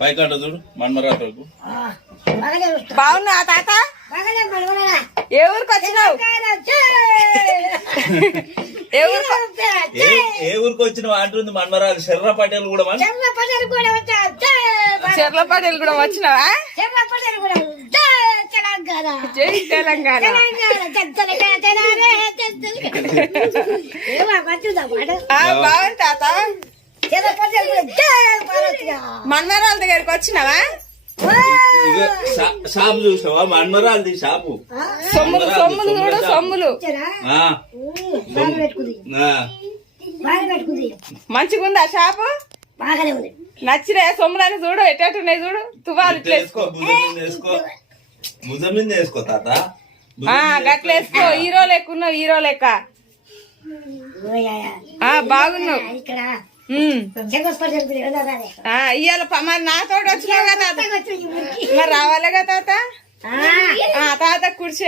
పైకాట చూడు మన్మరాటకు బాగున్నా తాత ఏ ఊరికి వచ్చినావు ఏ ఊరికి వచ్చిన అంటుంది మన్మరాలు శర్ర పటేల్ కూడా చెర్ల పటేల్ కూడా వచ్చినావా జై తెలంగాణ బాగుంది తాత మన్మరాల దగ్గరికి వచ్చినావా షాపు చూసావా మన్మరాలది షాపు సొమ్ములు సొమ్ములు చూడు సొమ్ములు మంచిగుందా షాపు నచ్చినా సొమ్ములని చూడు ఎట్టేట్టున్నాయి చూడు తువాలు వేసుకో భుజం మీద వేసుకో తాత గట్లేసుకో హీరో లెక్క ఉన్నావు హీరో లెక్క బాగున్నావు ఇవాళ మరి నాతో వచ్చినావు కదా మరి రావాలి కదా తాత తాత కుర్చీ